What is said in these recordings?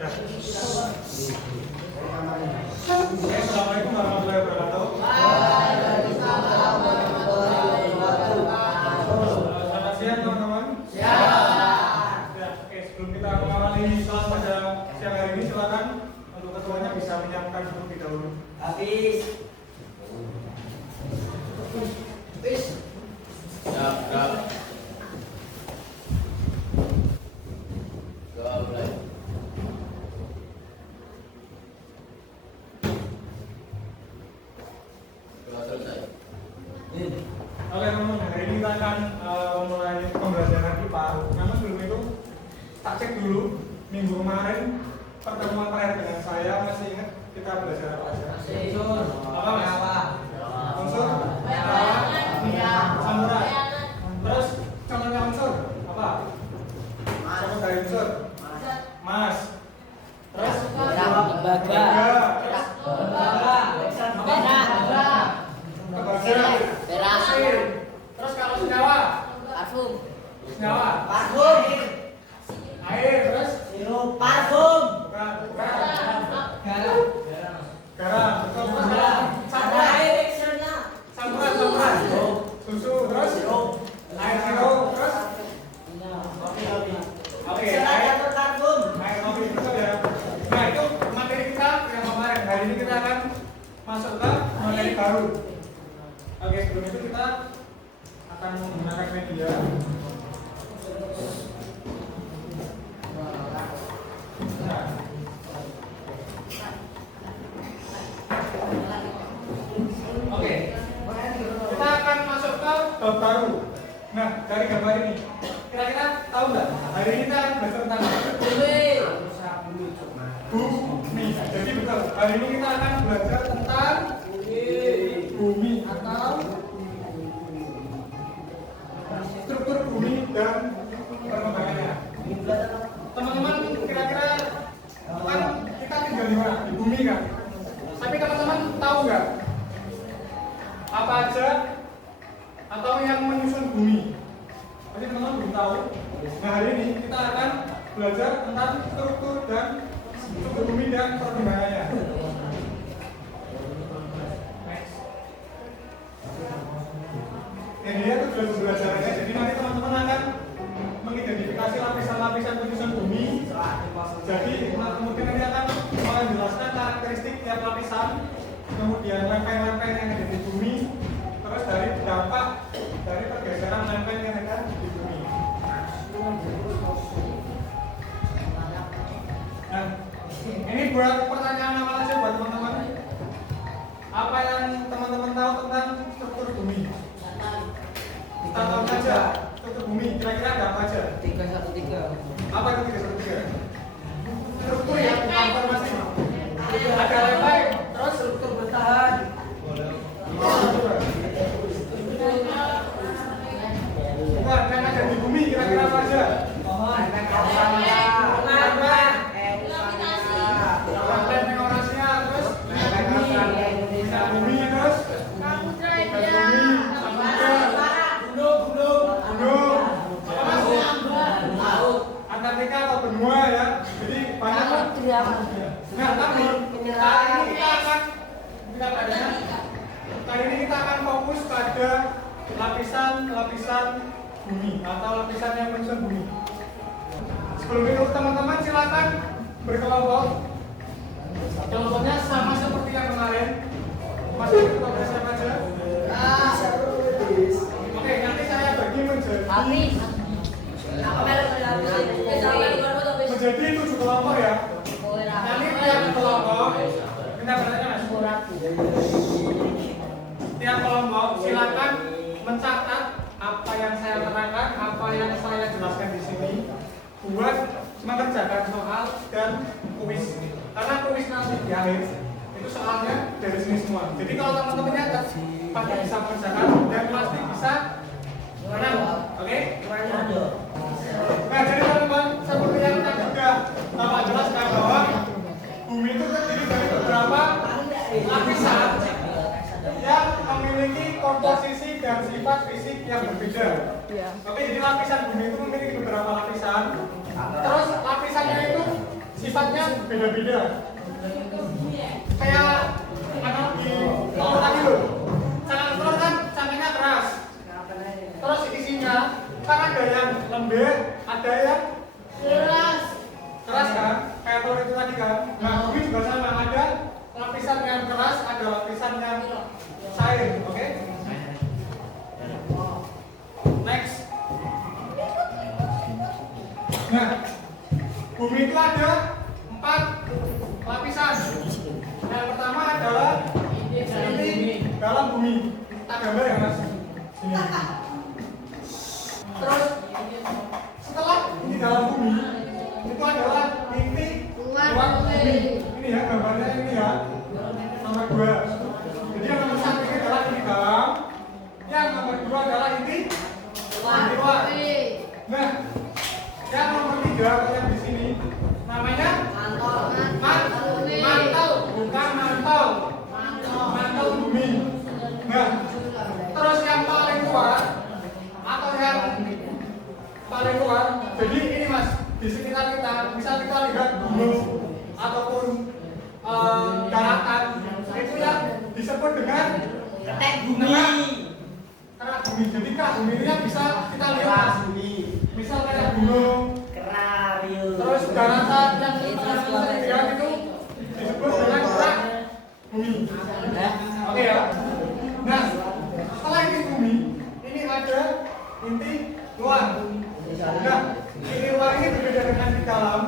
Assalamualaikum warahmatullahi wabarakatuh. Waalaikumsalam warahmatullahi wabarakatuh. Selamat siang teman-teman. Siang. Oke, sebelum kita mengawali kelas pada siang hari ini, silakan untuk ketuanya bisa menyiapkan dulu terlebih dahulu. Habis. Siap. Mulai. Sudah selesai. Oke teman-teman, hari ini kita akan memulai pembelajaran IPA. Namun sebelum itu, tak cek dulu minggu kemarin pertemuan terakhir dengan saya, masih ingat kita belajar apa aja? Apa mas? Unsur? Samurai. Terus contohnya unsur apa? Contoh dari unsur? Mas. Terus? Lembaga. Kebaga. Pasir. Terus kalau senyawa? Senyawa. Air. Terus? Parfum. Bukan. Garam. Garam. Betul. Terus? Campuran. Susu. Terus? Air sirup. Terus? Oke. Air kopi. Betul ya. Nah itu materi kita yang kemarin. Hari ini kita akan masuk ke materi baru. Oke, sebelum itu kita akan menggunakan media. Nah. Oke, kita akan masuk ke bab baru. Nah, dari gambar ini, kira-kira tahu nggak? Hari ini kita akan belajar tentang bumi. Jadi betul. Hari ini kita akan belajar tentang bumi atau struktur bumi dan perkembangannya. Teman-teman kira-kira kan kita tinggal di mana? Di bumi kan? Tapi teman-teman tahu nggak apa aja atau yang menyusun bumi? Pasti teman-teman belum tahu. Nah hari ini kita akan belajar tentang struktur bumi dan perkembangannya. Ini dia tujuan pembelajarannya. Jadi nanti teman-teman akan mengidentifikasi lapisan-lapisan penyusun bumi. Jadi kemudian nanti akan menjelaskan karakteristik tiap lapisan, kemudian lempeng-lempeng yang ada di bumi, terus dari dampak dari pergeseran lempeng yang ada di bumi. Nah, ini buat pertanyaan awal aja buat teman-teman. Apa yang teman-teman tahu tentang struktur bumi? Kita tahu saja struktur bumi. Kira-kira ada apa aja? 313. Apa itu 313? Struktur yang informasi. Ada lempeng, terus Struktur bertahan. bukan yang ada di bumi. Kira-kira apa aja? Pohon. Lempeng orasinya, terus minyak bumi, terus gunung, Antartika atau benua ya. Jadi banyak. Nah, tapi kali ini kita akan fokus pada lapisan bumi atau lapisan yang menyusun bumi. Sebelum itu teman-teman silakan berkelompok. Kelompoknya sama seperti yang kemarin. Mas itu kepada siapa aja? Oke, nanti saya bagi menjadi 7 kelompok ya. Nanti tiap kelompok kita bertanya mas. Tiap kelompok silakan mencatat apa yang saya terangkan, apa yang saya jelaskan di sini, buat mengerjakan soal dan kuis. Karena kuis nanti di akhir itu soalnya dari sini semua. Jadi kalau teman-temannya pasti bisa mengerjakan dan pasti bisa menang. Oke? Nah, jadi teman-teman seperti yang tadi sudah Bapak jelaskan bahwa bumi itu terdiri dari beberapa lapisan yang memiliki komposisi dan sifat fisik yang berbeda. Oke, jadi lapisan bumi itu memiliki beberapa lapisan. Terus lapisannya itu sifatnya beda-beda. Kayak analogi telur tadi loh. Cangkang telur kan cangkangnya keras. Terus isinya kan ada yang lembek, ada yang keras. Keras kan? Kayak telur itu tadi kan. Nah, bumi juga sama, ada lapisan yang keras, ada lapisan yang cair, oke? Next. Nah, bumi itu ada 4 lapisan. Yang pertama adalah inti dalam bumi. Tak gambar ya mas? Sini. Terus setelah inti dalam bumi itu adalah inti luar bumi. Ini ya gambarnya ini ya. Nomor 2. Jadi yang nomor 1 ini adalah inti dalam. Yang nomor 2 adalah inti luar. Nah, yang nomor 3 yang di sini namanya mantel, bukan mantel. Mantel bumi. Nah, terus yang paling luar atau yang paling luar. Jadi ini mas, di sekitar kita, misal kita lihat gunung ataupun daratan, itu yang disebut dengan kerak bumi. Kerak bumi. Jadi kerak bumi ini yang bisa kita lihat. Misal kayak gunung, terus daratan yang kita lihat itu disebut dengan kerak bumi. Oke ya. Nah, setelah inti bumi, ini ada inti luar. Nah, inti luar ini berbeda dengan di dalam.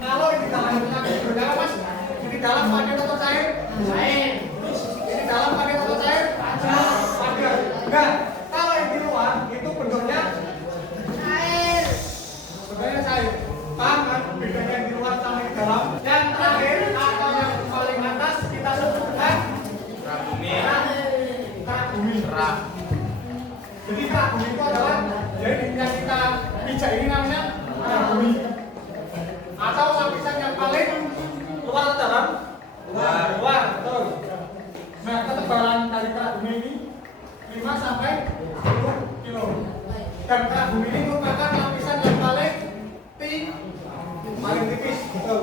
Kalau inti dalam itu berbeda mas, inti dalam padat atau cair? Cair. Inti dalam padat atau cair? Padat. Nah, kalau inti luar itu bentuknya cair. Bentuknya cair. Paham kan bedanya inti luar sama inti dalam? Yang terakhir atau yang paling atas kita sebut dengan kerak bumi. Kerak bumi. Jadi kerak bumi itu adalah jadi yang kita pijak ini namanya kerak bumi. Atau lapisan yang paling luar atau dalam? Luar, betul. Nah, ketebalan dari kerak bumi ini 5 sampai 10 kilo. Dan kerak bumi ini merupakan lapisan yang paling tipis, betul.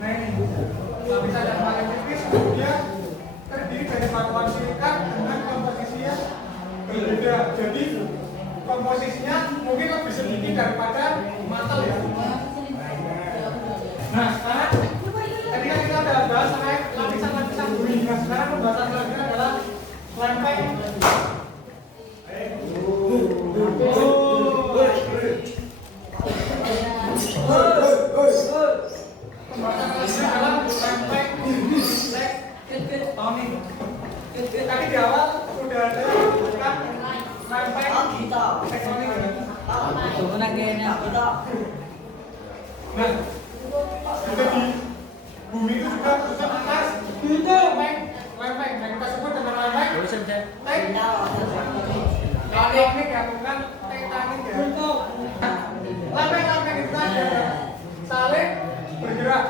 Nah ini lapisan yang paling tipis, dia terdiri dari batuan silikat dengan komposisi yang berbeda. Jadi komposisinya mungkin lebih sedikit daripada mantel ya. Nah sekarang tadi kan kita udah bahas terkait lapisan-lapisan bumi. Nah sekarang pembahasan selanjutnya adalah lempeng. Pembahasan selanjutnya adalah lempeng tektonik. Tadi di awal sudah ada bukan lempeng tektonik ya. Nah, jadi bumi itu juga atas lempeng. Yang kita sebut dengan lempeng tektonik ya, bukan tektonik ya. Lempeng-lempeng itu ada saling bergerak.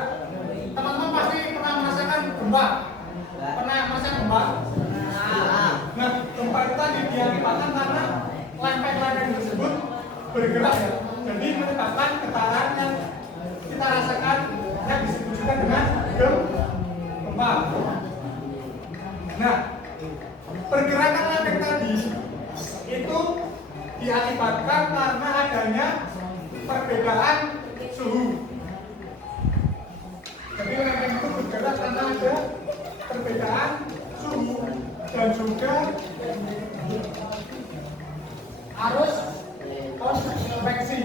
Teman-teman pasti pernah merasakan gempa. Pernah merasakan gempa? Nah, gempa itu tadi diakibatkan karena lempeng-lempeng tersebut bergerak ya. Jadi menyebabkan getaran yang kita rasakan yang disebutkan dengan gempa. Nah, pergerakan lempeng tadi itu diakibatkan karena adanya perbedaan suhu. Jadi lempeng itu bergerak karena ada perbedaan suhu dan juga arus konveksi.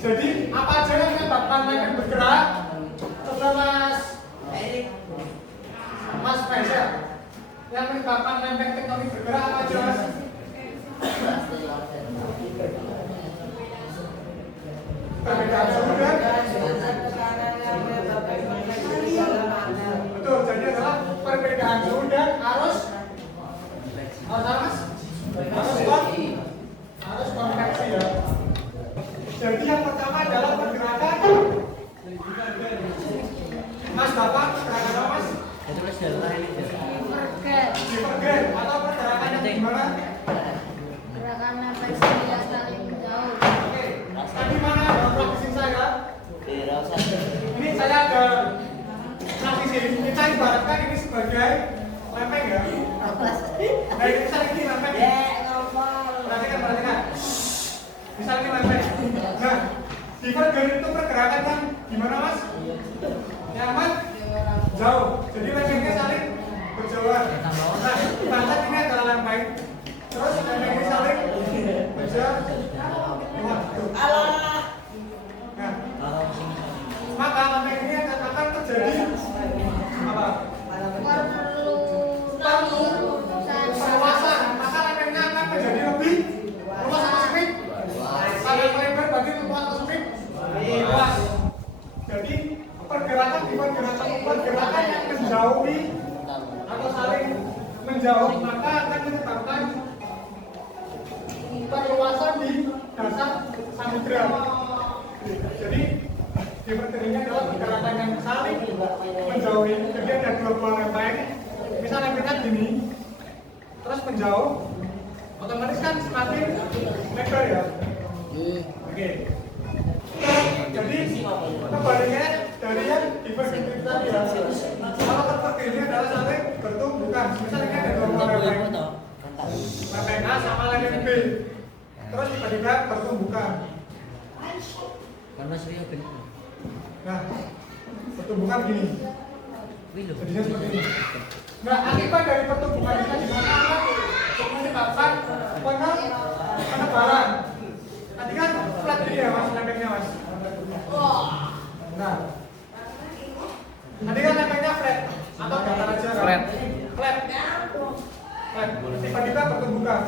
Jadi apa aja yang menyebabkan lempeng bergerak? Coba Mas Faisal, yang menyebabkan lempeng tektonik bergerak apa aja mas? Perbedaan suhu dan betul, jadi adalah perbedaan suhu dan arus konveksi ya. Jadi yang pertama adalah pergerakan Mas Bapak, pergerakan apa mas? Divergen atau pergerakan yang gimana? Gerakan lempeng yang saling jauh. Oke, tadi saya ada transisi. Kita ibaratkan ini sebagai lempeng ya. Nah ini misal ini lempeng. Perhatikan. Misal ini lempeng. Nah, divergen itu pergerakan yang gimana mas? Nyaman, jauh. Jadi lempengnya saling berjauhan. Nah, ibaratkan ini adalah lempeng. Terus lempeng ini saling berjauhan. Nah, maka lempeng ini akan terjadi apa? Perluasan. Maka lempengnya akan menjadi lebih luas atau sempit? Sangat lebar bagi luas atau sempit? Luas. Jadi pergerakan yang menjauhi atau saling menjauh maka akan menyebabkan perluasan di dasar samudra. Jadi divergennya adalah pergerakan yang saling menjauhi. Jadi ada dua buah lempeng. Misal lempengnya gini, terus menjauh, otomatis kan semakin lebar ya. Oke. Jadi kebalikannya dari yang divergen tadi ya. Kalau terperginya adalah saling bertumbukan. Misal ini ada dua buah lempeng. Lempeng A sama lempeng B. Terus tiba-tiba bertumbukan. Nah, pertumbukan gini. Jadinya seperti ini. Nah, akibat dari pertumbukan ini gimana? Menyebabkan penebalan. Tadi kan flat gini ya mas, lempengnya mas. Nah, tadi kan lempengnya flat atau datar aja kan? Flat. Tiba-tiba pertumbukan.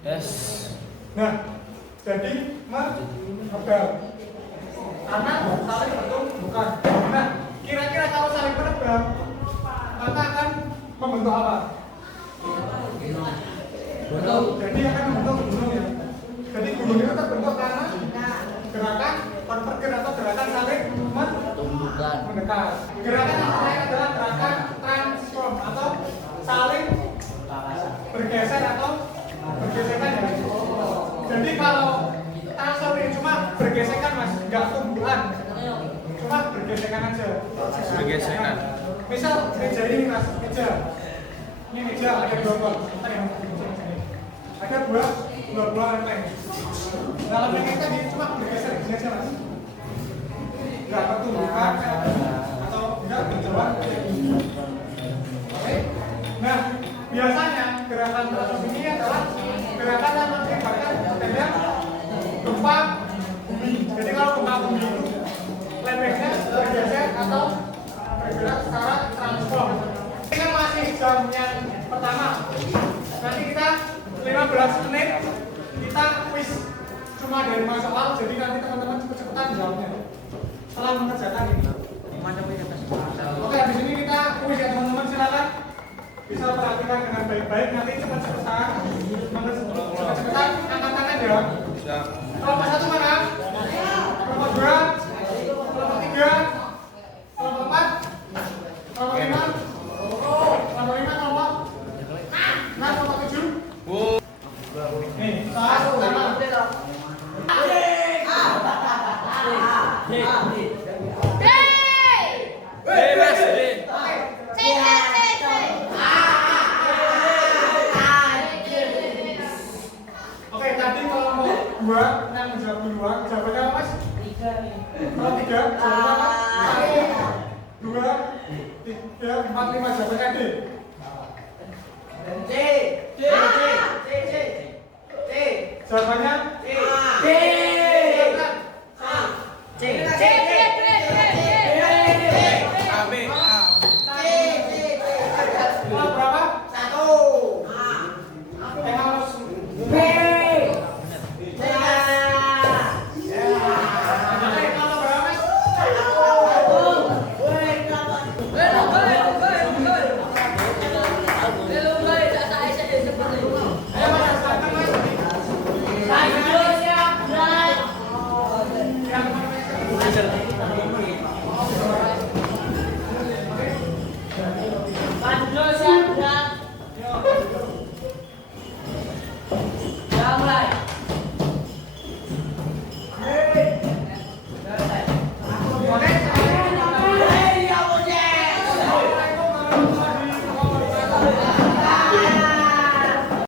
Yes. Nah, jadi menebal. Karena saling bertumbukan. Nah, kira-kira kalau saling menebal, maka akan membentuk apa? Gunung. Jadi akan membentuk gunung ya. Jadi gunung itu terbentuk karena gerakan konvergen atau gerakan saling mendekat. Gerakan yang lain adalah gerakan transform atau saling bergeser atau bergesekan ya. Jadi kalau transform ini cuma bergesekan mas, nggak tumbuhan, cuma bergesekan aja. Bergesekan. Misal meja ini mas, ini meja ada dua buah, ada dua buah lempeng. Dalam lempeng tadi cuma bergeser gini aja mas, nggak pertumbukan atau nggak berjalan. Oke. Nah biasanya gerakan transform ini adalah gerakan yang mengakibatkan adanya gempa bumi. Jadi kalau gempa bumi itu lempengnya bergeser atau bergerak secara transform. Ini kan masih jam yang pertama. Nanti kita 15 menit kita quiz cuma dari soal. Jadi nanti teman-teman cepet-cepetan jawabnya setelah mengerjakan ini. Oke, habis ini kita quiz ya teman-teman, silakan bisa perhatikan dengan baik-baik. Nanti cepet-cepetan angkat tangan ya. Kelompok 1 mana? Kelompok 2, kelompok 3, kelompok 4, kelompok 5, kelompok 5, kelompok 6, kelompok 7. Nih, soal pertama. Oke, tadi kelompok 2 yang menjawab duluan, jawabannya apa mas? 3. Kalau 3, jawabannya apa? 1, 2, 3, 4, 5, jawabannya D. Jawabannya